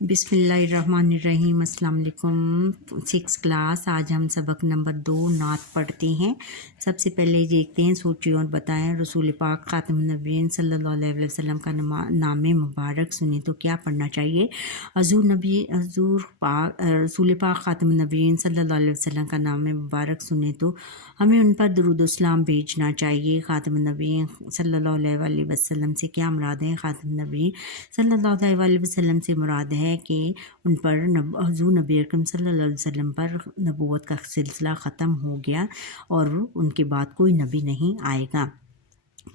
بسم اللہ الرحمن الرحیم۔ السلام علیکم۔ 6 کلاس، آج ہم سبق نمبر 2 نعت پڑھتے ہیں۔ سب سے پہلے دیکھتے ہیں، سوچیں اور بتائیں، رسول پاک خاتم النبیین صلی اللہ علیہ وسلم کا نام مبارک سنیں تو کیا پڑھنا چاہیے؟ رسول پاک خاتم النبیین صلی اللہ علیہ وسلم کا نام مبارک سنیں تو ہمیں ان پر درود و سلام بھیجنا چاہیے۔ خاتم النبیین صلی اللہ علیہ وسلم سے کیا مراد ہے؟ خاتم النبیین صلی اللہ علیہ وسلم سے مراد ہے کہ ان پر حضور نبی اکرم صلی اللہ علیہ وسلم پر نبوت کا سلسلہ ختم ہو گیا اور ان کے بعد کوئی نبی نہیں آئے گا۔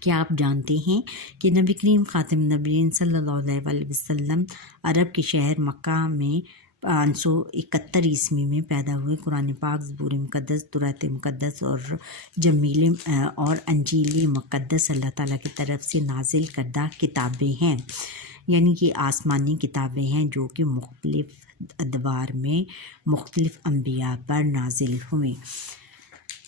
کیا آپ جانتے ہیں کہ نبی کریم خاتم النبیین صلی اللہ علیہ وسلم عرب کے شہر مکہ میں 571 عیسوی میں پیدا ہوئے؟ قرآن پاک، زبور مقدس، تورات مقدس اور جمیل اور انجیل مقدس اللہ تعالیٰ کی طرف سے نازل کردہ کتابیں ہیں، یعنی کہ آسمانی کتابیں ہیں جو کہ مختلف ادوار میں مختلف انبیاء پر نازل ہوئیں۔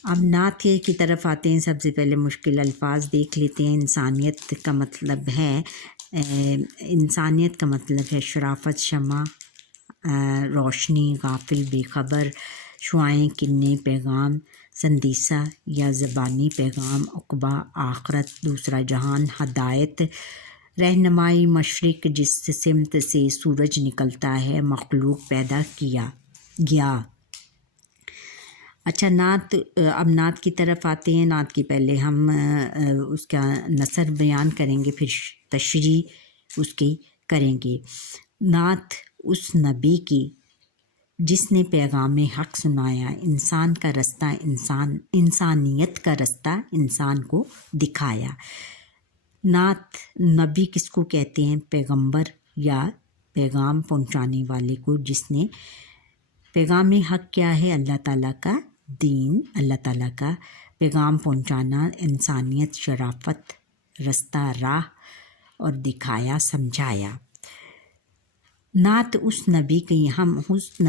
اب نعت کی طرف آتے ہیں۔ سب سے پہلے مشکل الفاظ دیکھ لیتے ہیں۔ انسانیت کا مطلب ہے شرافت، شمع، روشنی، غافل، بے خبر، شعائیں، کنے، پیغام، سندیسہ یا زبانی پیغام، عقبہ، آخرت، دوسرا جہان، ہدایت، رہنمائی، مشرق جس سمت سے سورج نکلتا ہے، مخلوق، پیدا کیا گیا۔ اچھا، اب نعت کی طرف آتے ہیں۔ نعت کی پہلے ہم اس کا نثر بیان کریں گے، پھر تشریح اس کی کریں گے۔ نعت اس نبی کی جس نے پیغام حق سنایا، انسان کا رستہ انسانیت کا رستہ انسان کو دکھایا۔ نعت نبی کس کو کہتے ہیں؟ پیغمبر یا پیغام پہنچانے والے کو، جس نے پیغام حق کیا ہے؟ اللہ تعالیٰ کا دین، اللہ تعالیٰ کا پیغام پہنچانا، انسانیت، شرافت، رستہ، راہ اور دکھایا، سمجھایا۔ نعت اس نبی کی، ہم اس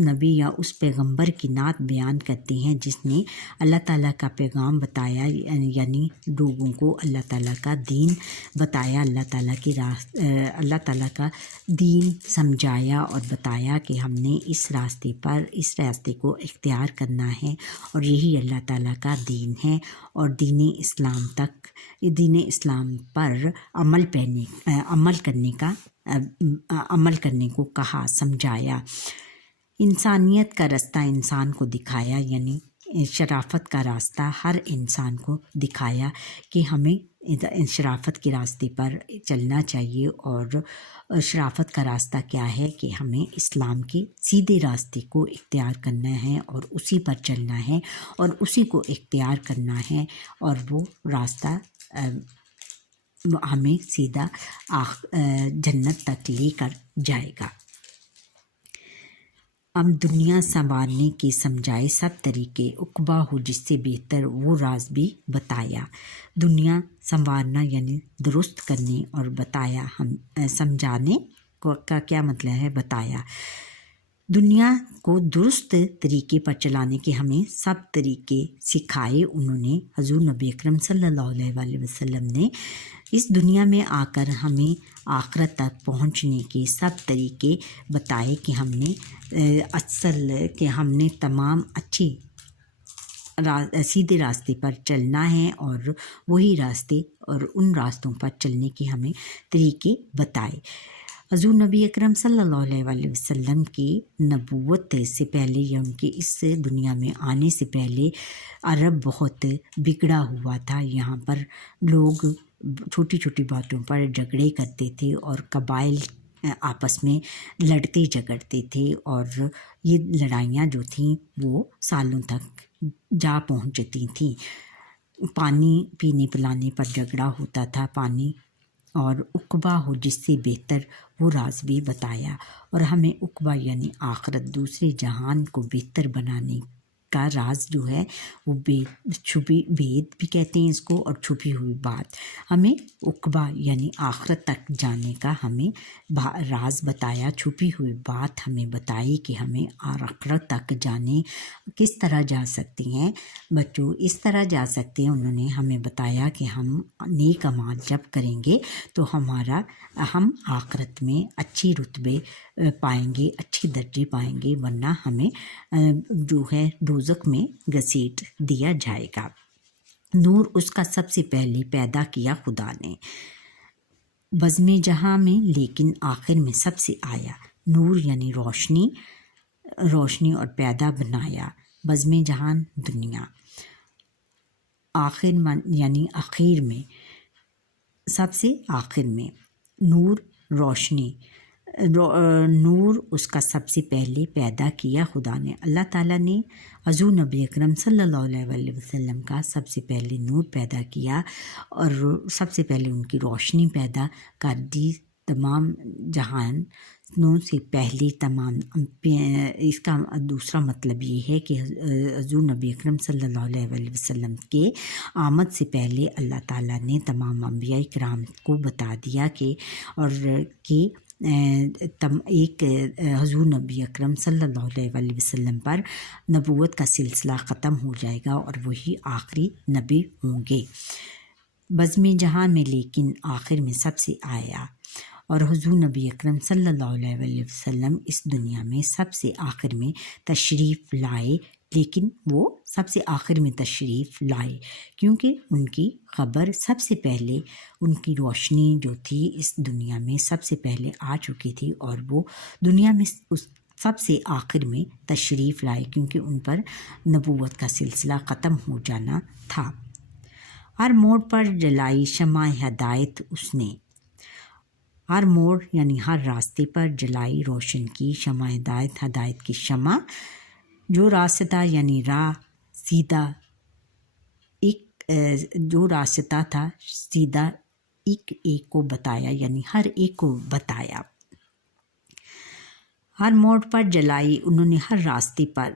نبی یا اس پیغمبر کی نعت بیان کرتے ہیں جس نے اللہ تعالیٰ کا پیغام بتایا، یعنی لوگوں کو اللہ تعالیٰ کا دین بتایا، اللہ تعالیٰ کا دین سمجھایا اور بتایا کہ ہم نے اس راستے کو اختیار کرنا ہے اور یہی اللہ تعالیٰ کا دین ہے، اور دین اسلام پر عمل کرنے کو کہا، سمجھایا۔ انسانیت کا رستہ انسان کو دکھایا، یعنی شرافت کا راستہ ہر انسان کو دکھایا کہ ہمیں شرافت کے راستے پر چلنا چاہیے، اور شرافت کا راستہ کیا ہے کہ ہمیں اسلام کے سیدھے راستے کو اختیار کرنا ہے اور اسی پر چلنا ہے اور اسی کو اختیار کرنا ہے، اور وہ راستہ ہمیں سیدھا جنت تک لے کر جائے گا۔ اب دنیا سنوارنے کے سمجھائے سب طریقے، عقبہ ہو جس سے بہتر وہ راز بھی بتایا۔ دنیا سنوارنا یعنی درست کرنے، اور بتایا سمجھانے کا کیا مطلب ہے؟ بتایا۔ دنیا کو درست طریقے پر چلانے کے ہمیں سب طریقے سکھائے انہوں نے، حضور نبی اکرم صلی اللہ علیہ وسلم نے۔ اس دنیا میں آ کر ہمیں آخرت تک پہنچنے کے سب طریقے بتائے کہ ہم نے تمام اچھی سیدھے راستے پر چلنا ہے، اور وہی راستے اور ان راستوں پر چلنے کے ہمیں طریقے بتائے۔ حضور نبی اکرم صلی اللہ علیہ وسلم کی نبوت سے پہلے یا ان کے اس دنیا میں آنے سے پہلے عرب بہت بگڑا ہوا تھا۔ یہاں پر لوگ چھوٹی چھوٹی باتوں پر جھگڑے کرتے تھے اور قبائل آپس میں لڑتے جھگڑتے تھے، اور یہ لڑائیاں جو تھیں وہ سالوں تک جا پہنچتی تھیں۔ پانی پینے پلانے پر جھگڑا ہوتا تھا، پانی، اور عقبہ ہو جس سے بہتر وہ راز بھی بتایا، اور ہمیں عقبہ یعنی آخرت، دوسرے جہان کو بہتر بنانے کا راز جو ہے وہ چھپی بید بھی کہتے ہیں اس کو، اور چھپی ہوئی بات. ہمیں عقبہ یعنی آخرت تک جانے کا ہمیں راز بتایا، چھپی ہوئی بات ہمیں بتائی کہ ہمیں آخرت تک جانے کس طرح جا سکتے ہیں. بچوں اس طرح جا سکتے ہیں، انہوں نے ہمیں بتایا کہ ہم نیک اعمال جب کریں گے تو ہم آخرت میں اچھی رتبے پائیں گے، اچھی درجے پائیں گے، ورنہ ہمیں جو ہے دوزخ میں گھسیٹ دیا جائے گا. نور اس کا سب سے پہلے پیدا کیا خدا نے بزم جہاں میں، لیکن آخر میں سب سے آیا. نور یعنی روشنی اور پیدا بنایا. بزم جہان دنیا. آخر یعنی آخر میں، سب سے آخر میں. نور روشنی. نور اس کا سب سے پہلے پیدا کیا خدا نے. اللہ تعالیٰ نے حضور نبی اکرم صلی اللہ علیہ وسلم کا سب سے پہلے نور پیدا کیا اور سب سے پہلے ان کی روشنی پیدا کر دی. تمام جہانوں سے پہلے تمام اس کا دوسرا مطلب یہ ہے کہ حضور نبی اکرم صلی اللہ علیہ وسلم کے آمد سے پہلے اللہ تعالیٰ نے تمام انبیاء کرام کو بتا دیا کہ ایک حضور نبی اکرم صلی اللہ علیہ وسلم پر نبوت کا سلسلہ ختم ہو جائے گا اور وہی آخری نبی ہوں گے. بزم جہاں میں لیکن آخر میں سب سے آیا، اور حضور نبی اکرم صلی اللہ علیہ وسلم اس دنیا میں سب سے آخر میں تشریف لائے. لیکن وہ سب سے آخر میں تشریف لائے کیونکہ ان کی خبر سب سے پہلے، ان کی روشنی جو تھی اس دنیا میں سب سے پہلے آ چکی تھی، اور وہ دنیا میں سب سے آخر میں تشریف لائے کیونکہ ان پر نبوت کا سلسلہ ختم ہو جانا تھا. ہر موڑ پر جلائی شمع ہدایت اس نے. ہر موڑ یعنی ہر راستے پر جلائی روشن کی شمع ہدایت کی شمع. جو راستہ یعنی راہ سیدھا جو راستہ تھا سیدھا ایک کو بتایا، یعنی ہر ایک کو بتایا. ہر موڑ پر جلائی انہوں نے ہر راستے پر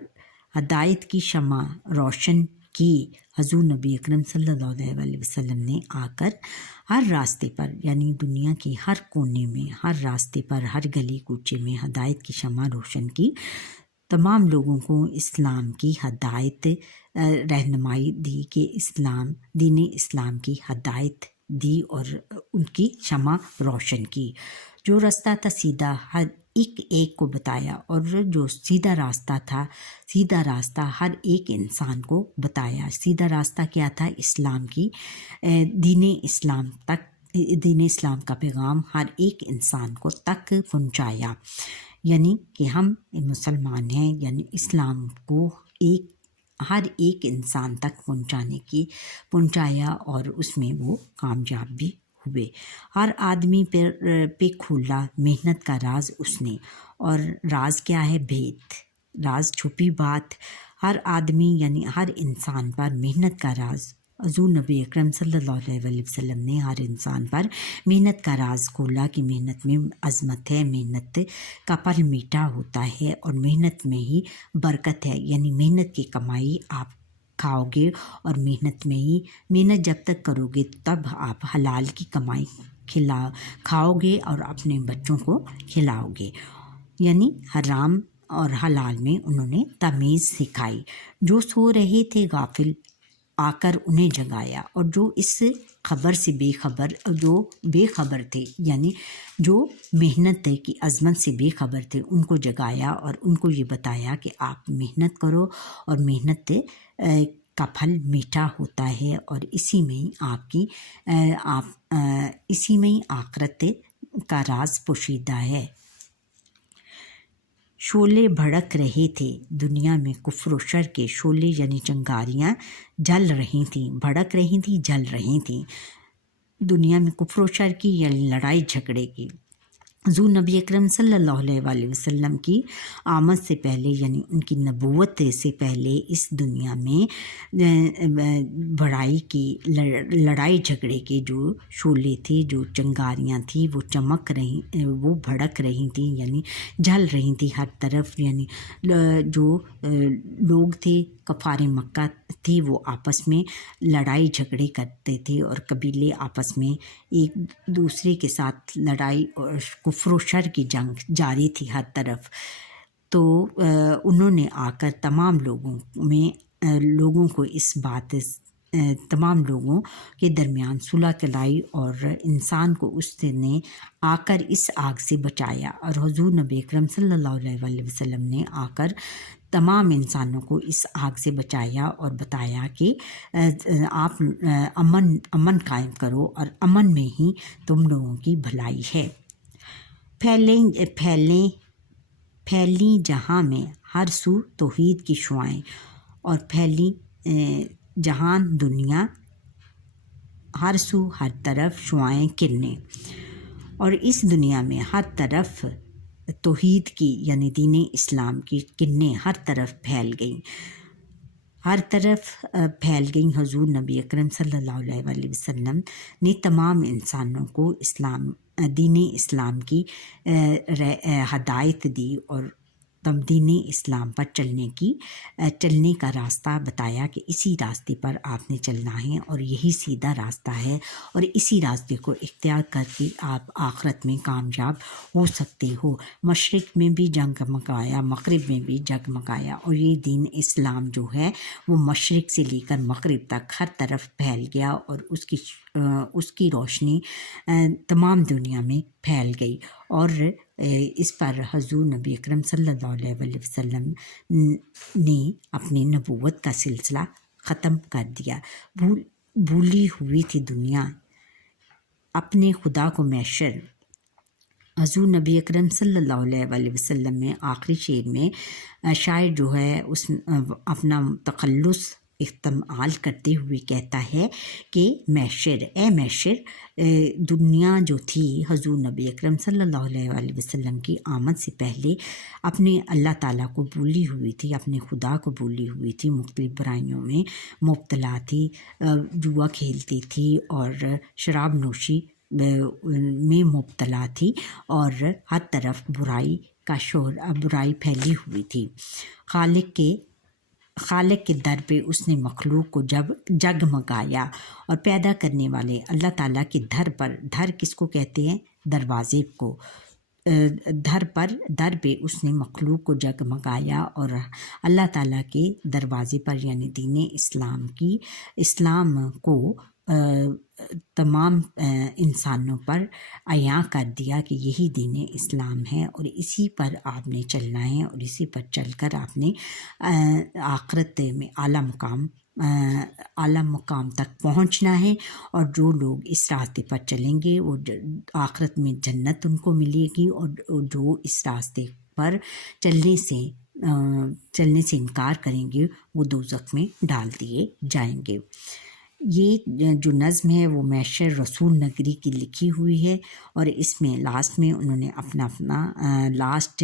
ہدایت کی شمع روشن کی. حضور نبی اکرم صلی اللہ علیہ وسلم نے آ کر ہر راستے پر یعنی دنیا کے ہر کونے میں، ہر راستے پر، ہر گلی کوچے میں ہدایت کی شمع روشن کی. تمام لوگوں کو اسلام کی ہدایت رہنمائی دی کہ دین اسلام کی ہدایت دی اور ان کی شمع روشن کی. جو راستہ تھا سیدھا ہر ایک کو بتایا، اور جو سیدھا راستہ ہر ایک انسان کو بتایا. سیدھا راستہ کیا تھا؟ اسلام کی دین اسلام کا پیغام ہر ایک انسان کو تک پہنچایا. یعنی کہ ہم مسلمان ہیں، یعنی اسلام کو ہر ایک انسان تک پہنچایا اور اس میں وہ کامیاب بھی ہوئے. ہر آدمی پہ کھولا محنت کا راز اس نے. اور راز کیا ہے؟ بھید، راز چھپی بات. ہر آدمی یعنی ہر انسان پر محنت کا راز حضور نبی اکرم صلی اللہ علیہ وسلم نے ہر انسان پر محنت کا راز کھولا کہ محنت میں عظمت ہے، محنت کا پھل میٹھا ہوتا ہے اور محنت میں ہی برکت ہے. یعنی محنت کی کمائی آپ کھاؤ گے اور محنت جب تک کرو گے تب آپ حلال کی کمائی کھاؤ گے اور اپنے بچوں کو کھلاؤ گے. یعنی حرام اور حلال میں انہوں نے تمیز سکھائی. جو سو رہے تھے غافل آ کر انہیں جگایا، اور جو اس خبر سے بے خبر تھے یعنی جو محنت کی عظمت سے بے خبر تھے ان کو جگایا اور ان کو یہ بتایا کہ آپ محنت کرو اور محنت کا پھل میٹھا ہوتا ہے اور اسی میں ہی آخرت کا راز پوشیدہ ہے. شعلے بھڑک رہے تھے دنیا میں کفر و شر کے. شعلے یعنی چنگاریاں جل رہی تھیں، بھڑک رہی تھیں، جل رہی تھیں دنیا میں کفر و شر کی یعنی لڑائی جھگڑے کی. حضور نبی اکرم صلی اللہ علیہ وسلم کی آمد سے پہلے یعنی ان کی نبوت سے پہلے اس دنیا میں بڑائی کی لڑائی جھگڑے کے جو شعلے تھے، جو چنگاریاں تھیں، وہ چمک رہی، وہ بھڑک رہی تھیں، یعنی جل رہی تھیں ہر طرف. یعنی جو لوگ تھے کفار مکہ تھی، وہ آپس میں لڑائی جھگڑے کرتے تھے اور قبیلے آپس میں ایک دوسرے کے ساتھ لڑائی اور کفر و شر کی جنگ جاری تھی ہر طرف. تو انہوں نے آ کر تمام لوگوں کو اس بات تمام لوگوں کے درمیان صلح کرائی اور انسان کو اس نے آ کر اس آگ سے بچایا. اور حضور نبی اکرم صلی اللہ علیہ وسلم نے آ کر تمام انسانوں کو اس آگ سے بچایا اور بتایا کہ آپ امن قائم کرو اور امن میں ہی تم لوگوں کی بھلائی ہے. پھیلیں جہاں میں ہر سو توحید کی شعائیں، اور پھیلی جہان دنیا ہر سو ہر طرف شعائیں کرنے. اور اس دنیا میں ہر طرف توحید کی یعنی دین اسلام کی کرنیں ہر طرف پھیل گئیں. حضور نبی اکرم صلی اللہ علیہ وسلم نے تمام انسانوں کو دین اسلام کی ہدایت دی اور دین اسلام پر چلنے کا راستہ بتایا کہ اسی راستے پر آپ نے چلنا ہے اور یہی سیدھا راستہ ہے، اور اسی راستے کو اختیار کر کے آپ آخرت میں کامیاب ہو سکتے ہو. مشرق میں بھی جگمگایا، مغرب میں بھی جگمگایا، اور یہ دین اسلام جو ہے وہ مشرق سے لے کر مغرب تک ہر طرف پھیل گیا اور اس کی روشنی تمام دنیا میں پھیل گئی. اور اس پر حضور نبی اکرم صلی اللہ علیہ وسلم نے اپنی نبوت کا سلسلہ ختم کر دیا. بھولی ہوئی تھی دنیا اپنے خدا کو محشر. حضور نبی اکرم صلی اللہ علیہ وسلم میں آخری شعر میں شاعر جو ہے اس اپنا تخلص استعمال کرتے ہوئے کہتا ہے کہ اے محشر، دنیا جو تھی حضور نبی اکرم صلی اللہ علیہ وسلم کی آمد سے پہلے اپنے اللہ تعالیٰ کو بھولی ہوئی تھی، اپنے خدا کو بھولی ہوئی تھی، مختلف برائیوں میں مبتلا تھی، جوا کھیلتی تھی اور شراب نوشی میں مبتلا تھی، اور ہر طرف برائی پھیلی ہوئی تھی. خالق کے در پہ اس نے مخلوق کو جگمگایا، اور پیدا کرنے والے اللہ تعالیٰ کے در کس کو کہتے ہیں؟ دروازے کو. در پہ اس نے مخلوق کو جگمگایا اور اللہ تعالیٰ کے دروازے پر یعنی دین اسلام کو تمام انسانوں پر عیاں کر دیا کہ یہی دین اسلام ہے اور اسی پر آپ نے چلنا ہے اور اسی پر چل کر آپ نے آخرت میں اعلیٰ مقام تک پہنچنا ہے. اور جو لوگ اس راستے پر چلیں گے وہ آخرت میں جنت ان کو ملے گی، اور جو اس راستے پر چلنے سے انکار کریں گے وہ دوزخ میں ڈال دیے جائیں گے. یہ جو نظم ہے وہ محشر رسول نگری کی لکھی ہوئی ہے، اور اس میں لاسٹ میں انہوں نے اپنا لاسٹ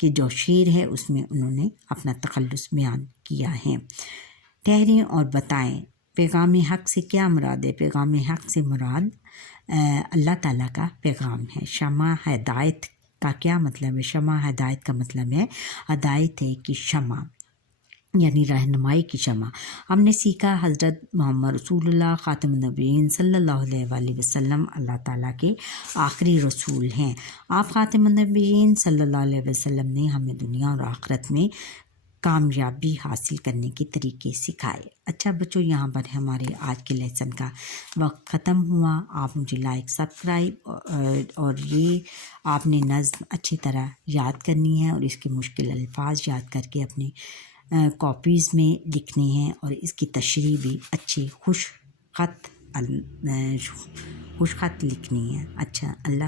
کے جو شعر ہے اس میں انہوں نے اپنا تخلص بیان کیا ہے. ٹھہریں اور بتائیں پیغام حق سے کیا مراد ہے؟ پیغام حق سے مراد اللہ تعالیٰ کا پیغام ہے. شمع ہدایت کا کیا مطلب ہے؟ شمع ہدایت کا مطلب ہے ہدایت ہے کہ شمع یعنی رہنمائی کی شمع. ہم نے سیکھا حضرت محمد رسول اللہ خاتم النبیین صلی اللہ علیہ وسلم اللہ تعالیٰ کے آخری رسول ہیں. آپ خاتم النبیین صلی اللہ علیہ وسلم نے ہمیں دنیا اور آخرت میں کامیابی حاصل کرنے کے طریقے سکھائے. اچھا بچوں، یہاں پر ہمارے آج کے لیسن کا وقت ختم ہوا. آپ مجھے لائک سبسکرائب اور یہ آپ نے نظم اچھی طرح یاد کرنی ہے اور اس کے مشکل الفاظ یاد کر کے اپنے کاپیز میں لکھنے ہیں اور اس کی تشریح بھی اچھی خوش خط لکھنی ہے. اچھا، اللہ